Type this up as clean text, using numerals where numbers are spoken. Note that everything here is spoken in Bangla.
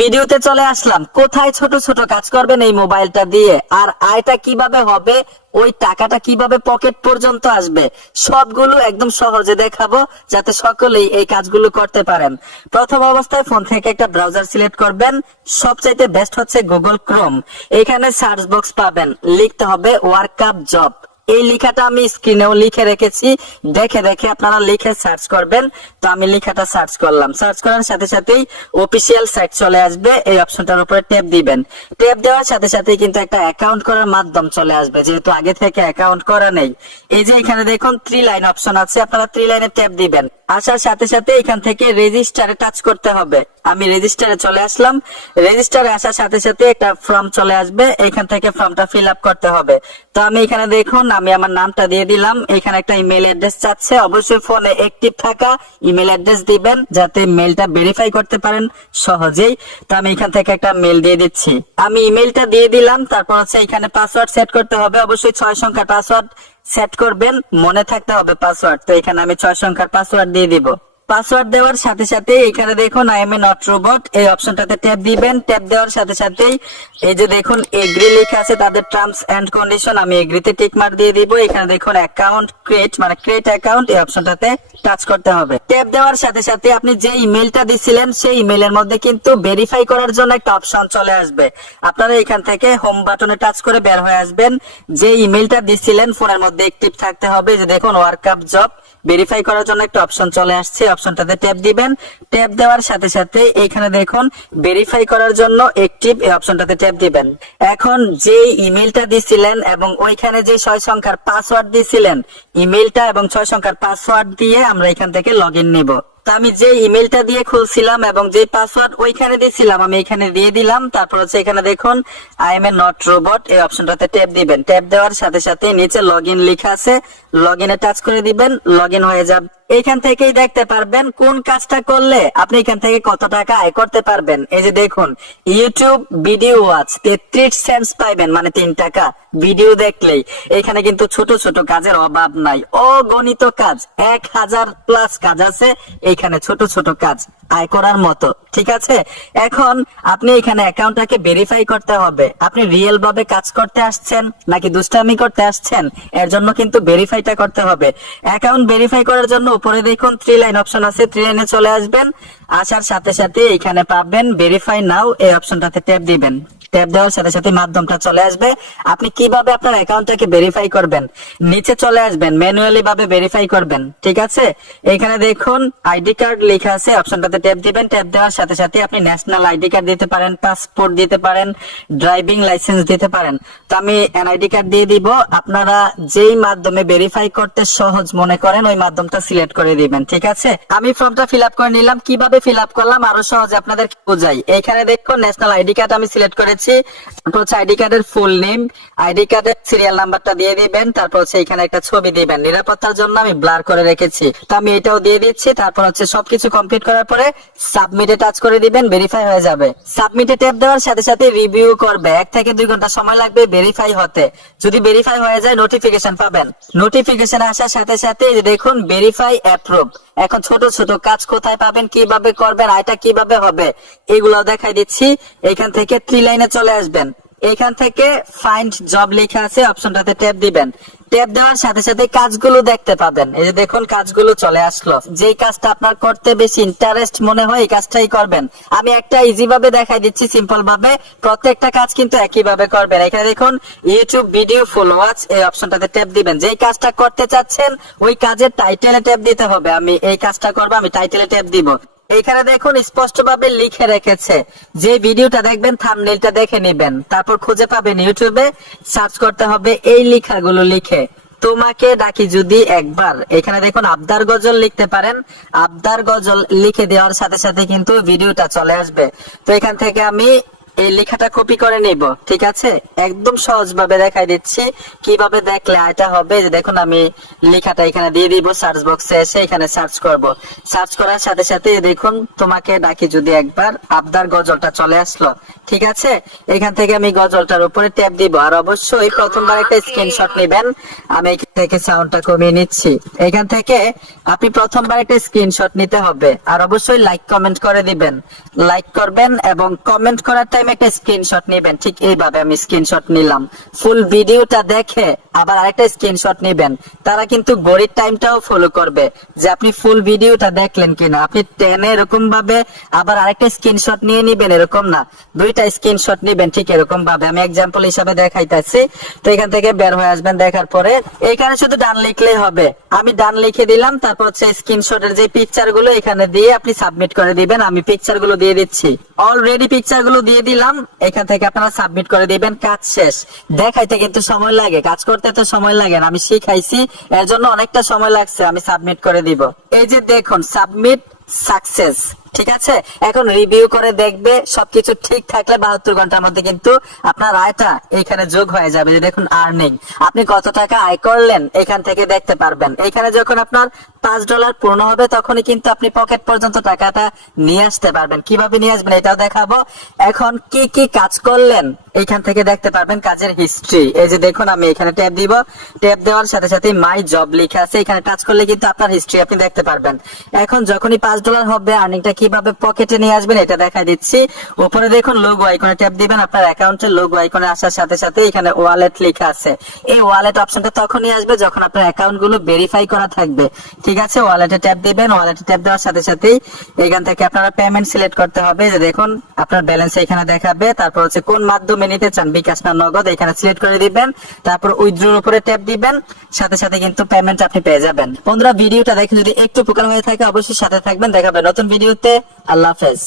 ভিডিওতে চলে আসলাম। কোথায় ছোট ছোট কাজ করবেন এই মোবাইলটা দিয়ে, আর আয়টা কিভাবে হবে, ওই টাকাটা কিভাবে পকেট পর্যন্ত আসবে, সবগুলো একদম সহজে দেখাবো, যাতে সকলেই এই কাজগুলো করতে পারেন। প্রথম অবস্থায় ফোন থেকে একটা ব্রাউজার সিলেক্ট করবেন। সবচাইতে বেস্ট হচ্ছে গুগল ক্রোম। এখানে সার্চ বক্স পাবেন, লিখতে হবে ওয়ার্কআপ জব। এই লেখাটা আমি স্ক্রিনেও লিখে রেখেছি, দেখে দেখে আপনারা লিখে সার্চ করবেন। তো আমি লেখাটা সার্চ করলাম, সার্চ করার সাথে সাথেই অফিসিয়াল সাইট চলে আসবে। এই অপশনটার উপরে ট্যাপ দিবেন। ট্যাপ দেওয়ার সাথে সাথেই কিন্তু একটা অ্যাকাউন্ট করার মাধ্যম চলে আসবে, যেহেতু আগে থেকে অ্যাকাউন্ট করা নেই। এই যে এখানে দেখুন 3 লাইন অপশন আছে, আপনারা 3 লাইনে ট্যাপ দিবেন। আসার সাথে সাথে এখান থেকে রেজিস্টারে টাচ করতে হবে। আমি রেজিস্টারে চলে আসলাম। রেজিস্টারে আসার সাথে সাথে একটা ফর্ম চলে আসবে, এখান থেকে ফর্মটা ফিল আপ করতে হবে। তো আমি এখানে দেখুন, আমি আমার নামটা দিয়ে দিলাম। এখানে একটা ইমেল অ্যাড্রেস চাচ্ছে, অবশ্যই ফোনে অ্যাক্টিভ থাকা ইমেল অ্যাড্রেস দিবেন, যাতে মেলটা ভেরিফাই করতে পারেন সহজেই। তো আমি এখান থেকে একটা মেল দিয়ে দিচ্ছি। আমি ইমেলটা দিয়ে দিলাম। তারপর হচ্ছে এখানে পাসওয়ার্ড সেট করতে হবে, অবশ্যই 6 সংখ্যার পাসওয়ার্ড সেট করবেন, মনে থাকতে হবে পাসওয়ার্ড। তো এখানে আমি 6 সংখ্যার পাসওয়ার্ড দিয়ে দিব। পাসওয়ার্ড দেওয়ার সাথে সাথে এখানে দেখুন I M A not robot, এই অপশনটাতে ট্যাপ দিবেন। ট্যাপ দেওয়ার সাথে সাথেই এই যে দেখুন এগ্রি লেখা আছে, তাদের টার্মস এন্ড কন্ডিশন, আমি এগ্রিতে টিক মার্ক দিয়ে দিব। এখানে দেখুন অ্যাকাউন্ট ক্রিয়েট, মানে ক্রিয়েট অ্যাকাউন্ট, এই অপশনটাতে টাচ করতে হবে। ট্যাপ দেওয়ার সাথে সাথে আপনি যে ইমেলটা দিছিলেন সেই ইমেলের মধ্যে কিন্তু ভেরিফাই করার জন্য একটা অপশন চলে আসবে। আপনারা এখান থেকে হোম বাটনে টাচ করে বের হয়ে আসবেন। যে ইমেলটা দিছিলেন ফোনের মধ্যে অ্যাক্টিভ থাকতে হবে। যে দেখুন ওয়ার্কআপ জব ভেরিফাই করার জন্য একটা অপশন চলে আসছে, অপশনটাতে ট্যাপ দিবেন। ট্যাপ দেওয়ার সাথে সাথে এখানে দেখুন ভেরিফাই করার জন্য অ্যাক্টিভ, এই অপশনটাতে ট্যাপ দিবেন। এখন যে ইমেলটা দিছিলেন এবং ওইখানে যে 6 সংখ্যার পাসওয়ার্ড দিছিলেন, ইমেলটা এবং 6 সংখ্যার পাসওয়ার্ড দিয়ে আমরা এখান থেকে লগইন নেব। তো আমি যে ইমেলটা দিয়ে খুলছিলাম এবং যে পাসওয়ার্ড ওইখানে দিয়েছিলাম আমি এখানে দিয়ে দিলাম। তারপর হচ্ছে এখানে দেখুন I M A not robot, এই অপশনটাতে ট্যাপ দিবেন। ট্যাপ দেওয়ার সাথে সাথে নিচে লগইন লেখা আছে, লগইনে টাচ করে দিবেন, লগইন হয়ে যাবে। এখান থেকেই দেখতে পারবেন কোন কাজটা করলে আপনি এখান থেকে কত টাকা আয় করতে পারবেন। এই যে দেখুন ইউটিউব ভিডিও ওয়াচ 33 সেন্টস পাইবেন, মানে 3 টাকা ভিডিও দেখলেই। এখানে কিন্তু ছোট ছোট কাজের অভাব নাই, অগণিত কাজ, 1000 প্লাস কাজ আছে এখানে, ছোট ছোট কাজ আয় করার মতো। ঠিক আছে, এখন আপনি এখানে অ্যাকাউন্টটাকে ভেরিফাই করতে হবে। আপনি রিয়েল ভাবে কাজ করতে আসছেন নাকি দুষ্টামি করতে আসছেন, এর জন্য কিন্তু ভেরিফাইটা করতে হবে। অ্যাকাউন্ট ভেরিফাই করার জন্য উপরে দেখুন 3 লাইন অপশন আছে, 3 লাইনে চলে আসবেন। আসার সাথে সাথে এখানে পাবেন ভেরিফাই নাও, এই অপশনটাতে ট্যাপ দিবেন। ট্যাপ দেওয়ার সাথে সাথে মাধ্যমটা চলে আসবে। আপনি কিভাবে আপনার অ্যাকাউন্টটাকে ভেরিফাই করবেন, নিচে চলে আসবেন, ম্যানুয়ালি ভাবে ভেরিফাই করবেন। ঠিক আছে, এখানে দেখুন আইডি কার্ড লেখা আছে, অপশনটাতে ট্যাপ দিবেন। ট্যাপ দেওয়ার সাথে সাথে আপনি ন্যাশনাল আইডি কার্ড দিতে পারেন, পাসপোর্ট দিতে পারেন, ড্রাইভিং লাইসেন্স দিতে পারেন। তো আমি এনআইডি কার্ড দিয়ে দিব। আপনারা যেই মাধ্যমে ভেরিফাই করতে সহজ মনে করেন ওই মাধ্যমটা সিলেক্ট করে দিবেন। ঠিক আছে, আমি ফর্মটা ফিল আপ করে নিলাম। কিভাবে ফিল আপ করলাম আরো সহজে আপনাদের বোঝাই। এখানে দেখুন ন্যাশনাল আইডি কার্ড আমি সিলেক্ট করেছি। তারপর হচ্ছে আইডি কার্ডের ফুল নেম, আইডি কার্ডের সিরিয়াল নাম্বারটা দিয়ে দিবেন। তারপর হচ্ছে এখানে একটা ছবি দিবেন, নিরাপত্তার জন্য আমি ব্লার করে রেখেছি। তো আমি এটাও দিয়ে দিচ্ছি। তারপর হচ্ছে সবকিছু কমপ্লিট করার পরে সাবমিটে টাচ করে দিবেন, ভেরিফাই হয়ে যাবে। সাবমিটে ট্যাপ দেওয়ার সাথে সাথে রিভিউ করবে, 1 থেকে 2 ঘন্টা সময় লাগবে ভেরিফাই হতে। যদি ভেরিফাই হয়ে যায় নোটিফিকেশন পাবেন। নোটিফিকেশন আসার সাথে সাথে দেখুন ভেরিফাই অ্যাপ্রুভ। এখন ছোট ছোট কাজ কোথায় পাবেন, কিভাবে করবেন, আয়টা কিভাবে হবে, এগুলো দেখাই দিচ্ছি। এখান থেকে 3 লাইনে চলে আসবেন। এখান থেকে ফাইন্ড জব লেখা আছে, অপশনটাতে ট্যাপ দিবেন। ট্যাপ দেওয়ার সাথে সাথে কাজগুলো দেখতে পাবেন। এই যে দেখুন কাজগুলো চলে আসলো। যেই কাজটা আপনার করতে বেশি ইন্টারেস্ট মনে হয় এই কাজটাই করবেন। আমি একটা ইজি ভাবে দেখাই দিচ্ছি, সিম্পল ভাবে। প্রত্যেকটা কাজ কিন্তু একই ভাবে করবেন। এখানে দেখুন ইউটিউব ভিডিও ফুল ওয়াচ, এই অপশনটাতে ট্যাপ দিবেন। যেই কাজটা করতে চাচ্ছেন ওই কাজের টাইটেলে ট্যাপ দিতে হবে। আমি এই কাজটা করবো, আমি টাইটেলে ট্যাপ দিব। এখানে দেখুন স্পষ্টভাবে লিখে রেখেছে, যে ভিডিওটা দেখবেন থাম্বনেইলটা দেখে নেবেন। তারপর খুঁজে পাবেন ইউটিউবে, সার্চ করতে হবে এই লেখাগুলো লিখে তোমাকে ডাকি যদি একবার। এখানে দেখুন আবদার গজল লিখতে পারেন। আবদার গজল লিখে দেওয়ার সাথে সাথে কিন্তু ভিডিওটা চলে আসবে। তো এখান থেকে আমি এই লেখাটা কপি করে নেব, ঠিক আছে? একদম সহজ ভাবে দেখাই দিচ্ছি কিভাবে দেখলে এটা হবে। যে দেখুন আমি লেখাটা এখানে দিয়ে দিব, সার্চ বক্সে এসে এখানে সার্চ করব। সার্চ করার সাথে সাথে দেখুন তোমাকে ডাকি যদি একবার আবদার গজলটা চলে আসলো, ঠিক আছে? এখান থেকে আমি গজলটার উপরে ট্যাপ দিব। আর অবশ্যই প্রথমবার একটা স্ক্রিনশট নেবেন। আমি এখান থেকে সাউন্ডটা কমিয়ে নিচ্ছি। এখান থেকে আপনি প্রথমবার একটা স্ক্রিনশট নিতে হবে। আর অবশ্যই লাইক কমেন্ট করে দিবেন, লাইক করবেন এবং কমেন্ট করার টাইমে একটা স্ক্রিনশট নেবেন। ঠিক এইভাবে আমি স্ক্রিনশট নিলাম। ফুল ভিডিওটা দেখে আবার আরেকটা স্ক্রিনশট নেবেন। তারা কিন্তু ঘড়ির টাইমটাও ফলো করবে যে আপনি ফুল ভিডিওটা দেখলেন কিনা। আপনি টেনে এরকম ভাবে আবার আরেকটা স্ক্রিনশট নিয়ে নিবেন, এরকম না, দুইটা স্ক্রিনশট নিবেন ঠিক এরকম ভাবে। আমি এক্সাম্পল হিসাবে দেখাইতেছি। তো এখান থেকে বের হয়ে আসবেন। দেখার পরে এখানে শুধু ডান লিখলেই হবে। আমি ডান লিখে দিলাম। তারপর হচ্ছে স্ক্রিনশটের যে পিকচার গুলো এখানে দিয়ে আপনি সাবমিট করে দিবেন। আমি পিকচার গুলো দিয়ে দিচ্ছি, অলরেডি পিকচার গুলো দিয়ে দিলাম। এখান থেকে আপনারা সাবমিট করে দিবেন। কাজ শেষ। দেখাইতে কিন্তু সময় লাগে, কাজ করতে তো সময় লাগে না। আমি শিখাইছি, এর জন্য অনেকটা সময় লাগছে। আমি সাবমিট করে দিব। এই যে দেখুন সাবমিট সাকসেস, ঠিক আছে? এখন রিভিউ করে দেখবে সবকিছু ঠিক থাকলে 72 ঘন্টার মধ্যে কিন্তু আপনার আয়টা এখানে যোগ হয়ে যাবে। যে দেখুন আর্নিং, আপনি কত টাকা আয় করলেন এখান থেকে দেখতে পারবেন। এখানে যখন আপনার $5 পূর্ণ হবে তখনই কিন্তু আপনি পকেট পর্যন্ত টাকাটা নিয়ে আসতে পারবেন। কিভাবে নিয়ে আসবেন এটাও দেখাবো। এখন কি কি কাজ করলেন এখান থেকে দেখতে পারবেন কাজের হিস্ট্রি। এই যে দেখুন আমি এখানে ট্যাপ দিব। ট্যাপ দেওয়ার সাথে সাথে মাই জব লেখা আছে, এখানে টাচ করলে কিন্তু আপনার হিস্ট্রি আপনি দেখতে পারবেন। এখন যখনই $5 হবে আর্নিংটা কিভাবে পকেটে নিয়ে আসবেন এটা দেখাই দিচ্ছি। উপরে দেখুন লোগো আইকনে ট্যাপ দিবেন। আপনার অ্যাকাউন্টের লোগো আইকনে আসার সাথে সাথে এখানে ওয়ালেট লেখা আছে। এই ওয়ালেট অপশনটা তখনই আসবে যখন আপনার অ্যাকাউন্ট গুলো ভেরিফাই করা থাকবে, ঠিক আছে? ওয়ালেটে ট্যাপ দিবেন। ওয়ালেটে ট্যাপ দেওয়ার সাথে সাথেই এখান থেকে আপনারা পেমেন্ট সিলেক্ট করতে হবে। যে দেখুন আপনার ব্যালেন্স এখানে দেখাবে। তারপর হচ্ছে কোন মাধ্যমে নিতে চান, বিকাশ না নগদ, এখানে সিলেক্ট করে দিবেন। তারপর উইথড্রোর উপরে ট্যাপ দিবেন। সাথে সাথে কিন্তু পেমেন্ট আপনি পেয়ে যাবেন। বন্ধুরা ভিডিওটা দেখে যদি একটু উপকার হয়ে থাকে অবশ্যই সাথে থাকবেন। দেখাবে নতুন ভিডিওতে। আল্লাহ হাফেজ।